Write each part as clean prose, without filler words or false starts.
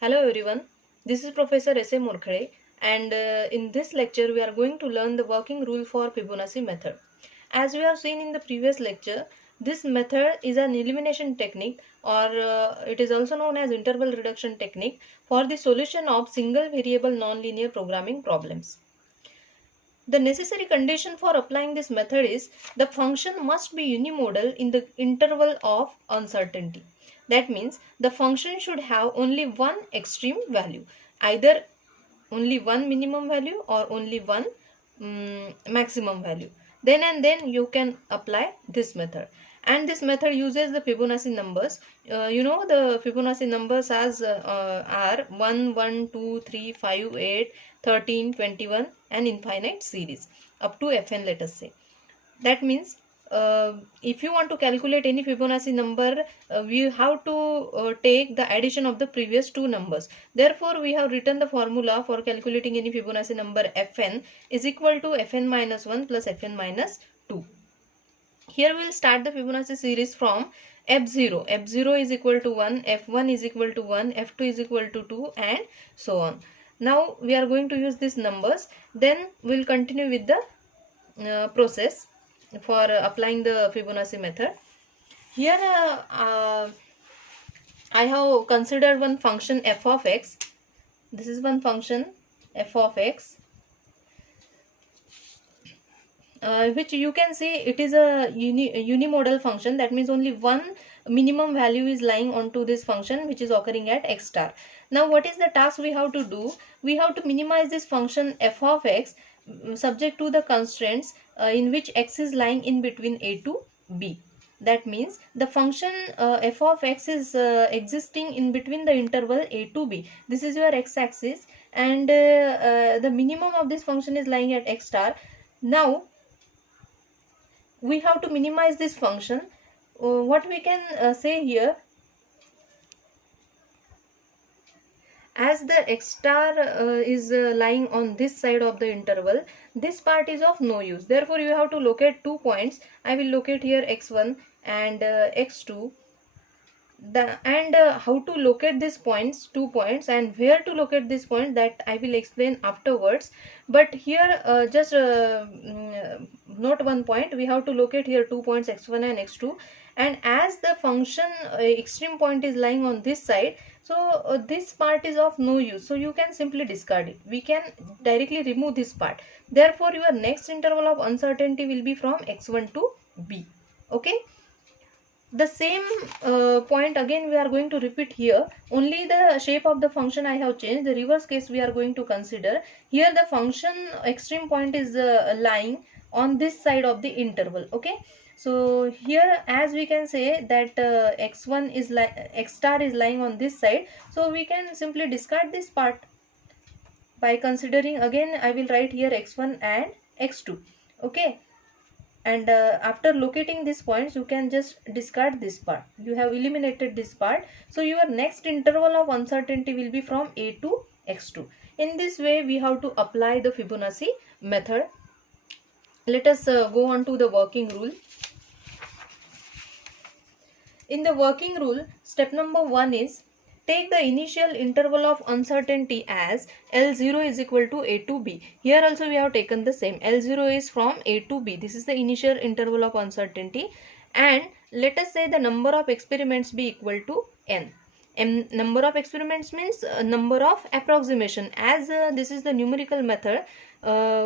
Hello everyone, this is Professor S.A. Murkhade, and in this lecture we are going to learn the working rule for Fibonacci method. As we have seen in the previous lecture, this method is an elimination technique, or it is also known as interval reduction technique, for the solution of single variable nonlinear programming problems. The necessary condition for applying this method is the function must be unimodal in the interval of uncertainty. That means the function should have only one extreme value, either only one minimum value or only one maximum value. Then and then you can apply this method. And this method uses the Fibonacci numbers. The Fibonacci numbers are 1, 1, 2, 3, 5, 8, 13, 21 and infinite series up to Fn, let us say. That means if you want to calculate any Fibonacci number, we have to take the addition of the previous two numbers. Therefore, we have written the formula for calculating any Fibonacci number Fn is equal to Fn minus 1 plus Fn minus 2. Here we will start the Fibonacci series from F0. F0 is equal to 1, F1 is equal to 1, F2 is equal to 2 and so on. Now we are going to use these numbers. Then we will continue with the process for applying the Fibonacci method. Here I have considered one function f of x. This is one function f of x, which you can see it is a unimodal function. That means only one minimum value is lying onto this function, which is occurring at x star. Now what is the task we have to do? We have to minimize this function f of x subject to the constraints in which x is lying in between a to b. That means the function f of x is existing in between the interval a to b. This is your x-axis, and the minimum of this function is lying at x star. Now we have to minimize this function. What we can say here, as the x star is lying on this side of the interval, this part is of no use. Therefore you have to locate 2 points. I will locate here x1 and x2. How to locate these points, 2 points, and where to locate this point, that I will explain afterwards. But here just note one point. We have to locate here 2 points x1 and x2, and as the function extreme point is lying on this side, so this part is of no use, so you can simply discard it. We can directly remove this part. Therefore your next interval of uncertainty will be from x1 to b. Okay, the same point again we are going to repeat here. Only the shape of the function I have changed. The reverse case we are going to consider. Here the function extreme point is lying on this side of the interval. Okay, so here as we can say that x1 is like x star is lying on this side, so we can simply discard this part by considering, again I will write here x1 and x2. Okay, and after locating these points you can just discard this part. You have eliminated this part, so your next interval of uncertainty will be from a to x2. In this way we have to apply the Fibonacci method. Let us go on to the working rule. In the working rule, step number 1 is take the initial interval of uncertainty as L0 is equal to A to B. Here also we have taken the same. L0 is from A to B. This is the initial interval of uncertainty. And let us say the number of experiments be equal to n. Number of experiments means number of approximation. As this is the numerical method,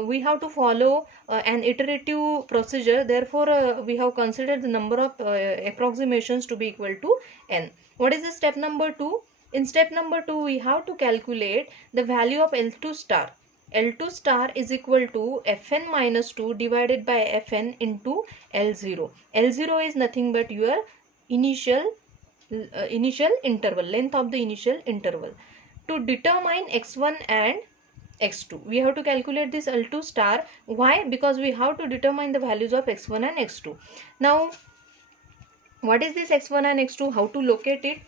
we have to follow an iterative procedure. Therefore we have considered the number of approximations to be equal to n. What is the step number 2? In step number 2 we have to calculate the value of L2 star. L2 star is equal to Fn minus 2 divided by Fn into L0. L0 is nothing but your initial interval, length of the initial interval. To determine x1 and x2, we have to calculate this L2 star. Why? Because we have to determine the values of x1 and x2. Now what is this x1 and x2? How to locate it?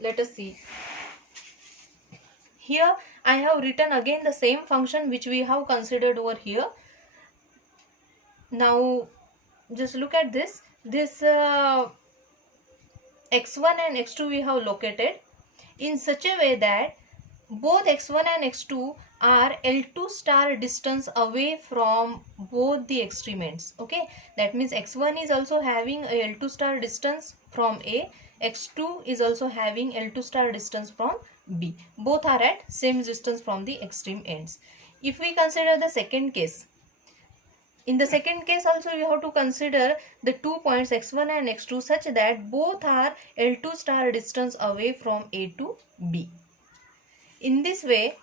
Let us see. Here I have written again the same function which we have considered over here. Now just look at this. This x1 and x2 we have located in such a way that both x1 and x2 are L2 star distance away from both the extreme ends. Okay, that means x1 is also having a L2 star distance from A, x2 is also having L2 star distance from B. Both are at same distance from the extreme ends. If we consider the second case, in the second case also you have to consider the 2 points x1 and x2 such that both are L2 star distance away from A to B. In this way,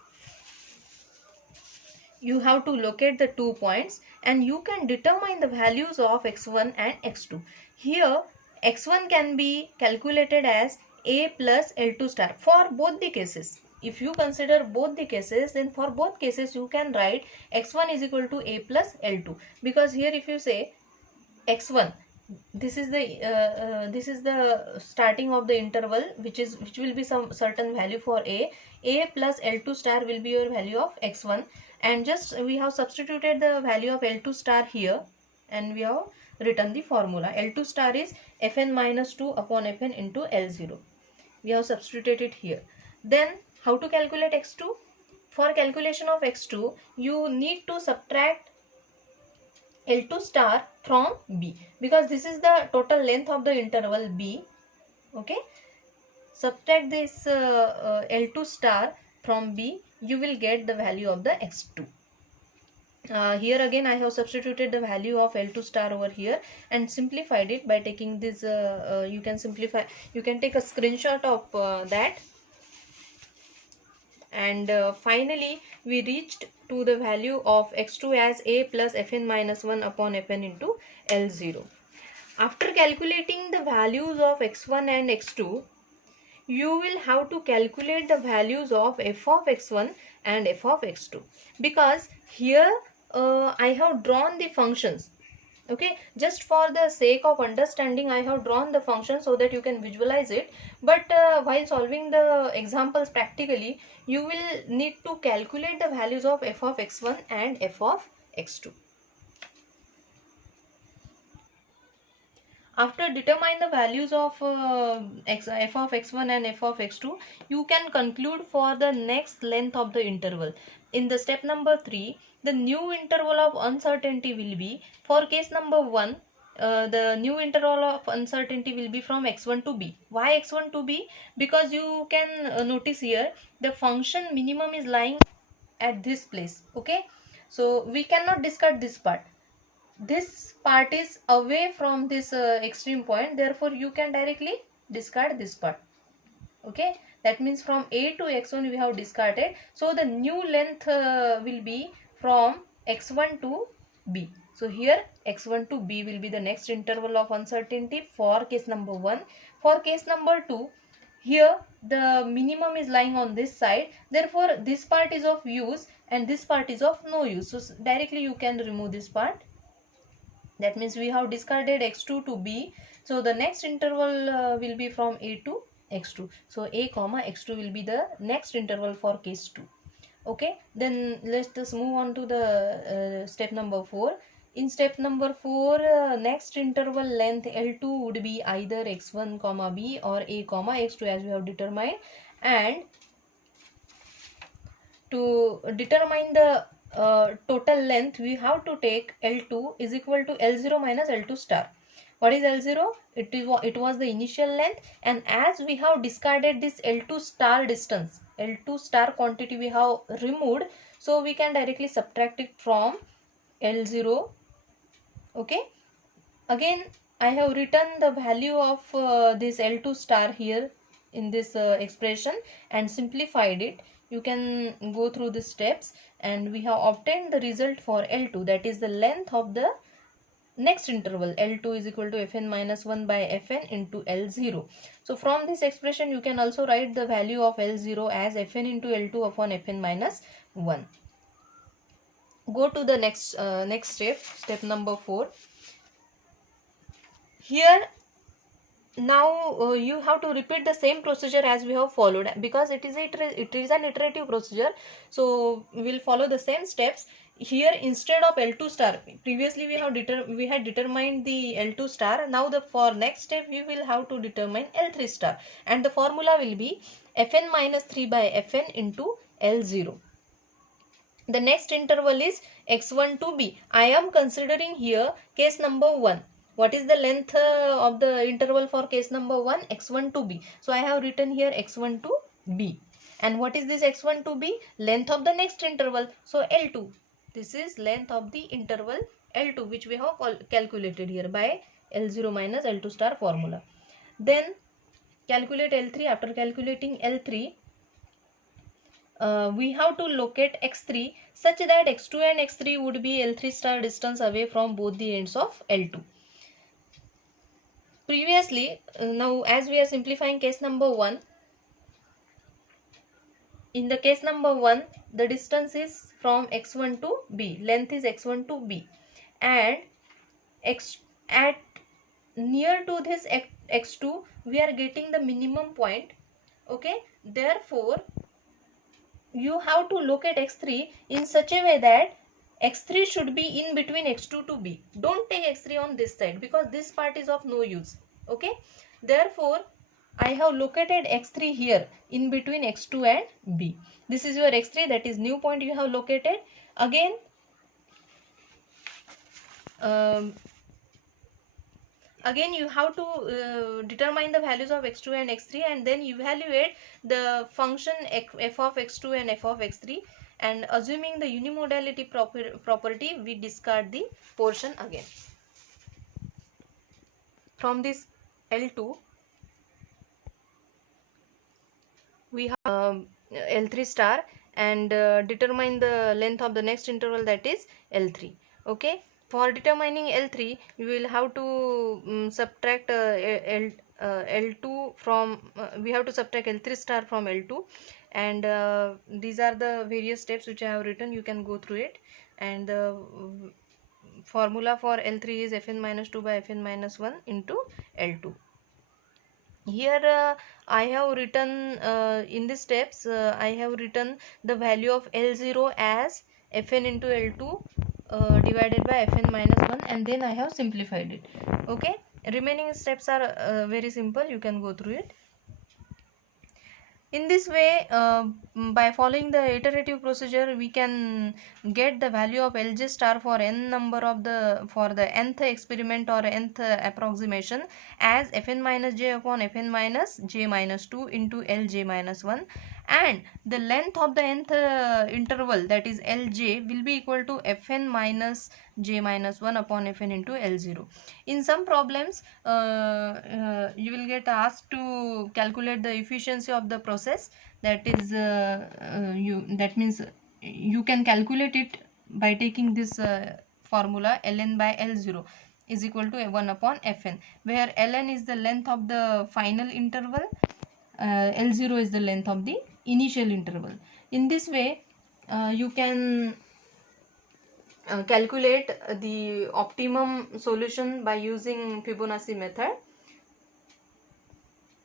you have to locate the 2 points and you can determine the values of x1 and x2. Here, x1 can be calculated as A plus L2 star for both the cases. If you consider both the cases, then for both cases you can write x1 is equal to A plus L2, because here if you say x1, this is the starting of the interval which will be some certain value for A plus L2 star will be your value of x1, and just we have substituted the value of L2 star here and we have written the formula. L2 star is Fn minus 2 upon Fn into L0. We have substituted here. Then how to calculate x2? For calculation of x2, you need to subtract L2 star from B, because this is the total length of the interval B. Okay, subtract this L2 star from B, you will get the value of the x2. Here again I have substituted the value of L2 star over here and simplified it by taking this you can take a screenshot of that, and finally we reached to the value of x2 as A plus Fn minus 1 upon Fn into L0. After calculating the values of x1 and x2, you will have to calculate the values of f of x1 and f of x2, because here I have drawn the functions. Okay, just for the sake of understanding I have drawn the function so that you can visualize it, but while solving the examples practically you will need to calculate the values of f of x1 and f of x2. After determining the values of f of x1 and f of x2, you can conclude for the next length of the interval. In the step number 3, the new interval of uncertainty will be, for case number 1, the new interval of uncertainty will be from x1 to b. Why x1 to b? Because you can notice here the function minimum is lying at this place. Okay, so we cannot discard this part. This part is away from this extreme point, therefore you can directly discard this part. Okay, that means from A to x1 we have discarded, so the new length will be from x1 to b. So here x1 to b will be the next interval of uncertainty for case number 1. For case number 2, here the minimum is lying on this side, therefore this part is of use and this part is of no use, so directly you can remove this part. That means we have discarded x2 to b, so the next interval will be from A to x2. So A comma x2 will be the next interval for case 2. Okay, then let's just move on to the step number 4. In step number 4, next interval length L2 would be either x1 comma b or A comma x2 as we have determined, and to determine the total length we have to take L2 is equal to L0 minus L2 star. What is L0? It was the initial length, and as we have discarded this L2 star distance, L2 star quantity we have removed, so we can directly subtract it from L0. Okay, again I have written the value of this L2 star here in this expression and simplified it. You can go through the steps and we have obtained the result for L2, that is the length of the next interval. L2 is equal to Fn minus 1 by Fn into L0. So from this expression you can also write the value of L0 as Fn into L2 upon Fn minus 1. Go to the next step number 4. Here now you have to repeat the same procedure as we have followed, because it is an iterative procedure, so we will follow the same steps. Here instead of L2 star, previously we had determined the L2 star. Now for next step we will have to determine L3 star, and the formula will be Fn minus 3 by Fn into L0. The next interval is x1 to b. I am considering here case number 1. What is the length of the interval for case number 1? X1 to b. So I have written here x1 to b. And what is this x1 to b? Length of the next interval. So L2. This is length of the interval L2, which we have calculated here by L0 minus L2 star formula. Then calculate L3. After calculating L3, we have to locate x3 such that x2 and x3 would be L3 star distance away from both the ends of L2. Previously, now as we are simplifying case number 1, in the case number 1, the distance is from x1 to b, length is x1 to b, and at near to this x2 we are getting the minimum point. Okay, therefore you have to locate x3 in such a way that x3 should be in between x2 to b. Don't take x3 on this side because this part is of no use. Okay, therefore I have located x3 here in between x2 and b. This is your x3, that is new point you have located. Again you have to determine the values of x2 and x3 and then evaluate the function f of x2 and f of x3, and assuming the unimodality property, we discard the portion again. From this L2 we have L3 star and determine the length of the next interval, that is L3. Okay, for determining L3 we will have to subtract L2 from we have to subtract L3 star from L2, and these are the various steps which I have written. You can go through it, and the formula for L3 is fn minus 2 by fn minus 1 into L2. Here I have written in these steps I have written the value of L0 as fn into L2 divided by fn minus 1, and then I have simplified it. Okay, remaining steps are very simple, you can go through it. In this way, by following the iterative procedure, we can get the value of Lj star for n number of for the nth experiment or nth approximation as fn minus j upon fn minus j minus 2 into Lj minus 1, and the length of the nth interval, that is Lj, will be equal to fn minus j minus 1 upon fn into L0. In some problems you will get asked to calculate the efficiency of the process, that is that means you can calculate it by taking this formula ln by L0 is equal to 1 upon fn, where ln is the length of the final interval, L0 is the length of the initial interval. In this way you can calculate the optimum solution by using Fibonacci method.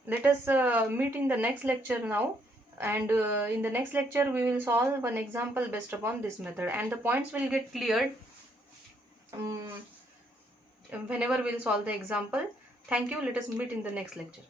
Let us meet in the next lecture now, and in the next lecture we will solve one example based upon this method, and the points will get cleared whenever we will solve the example. Thank you. Let us meet in the next lecture.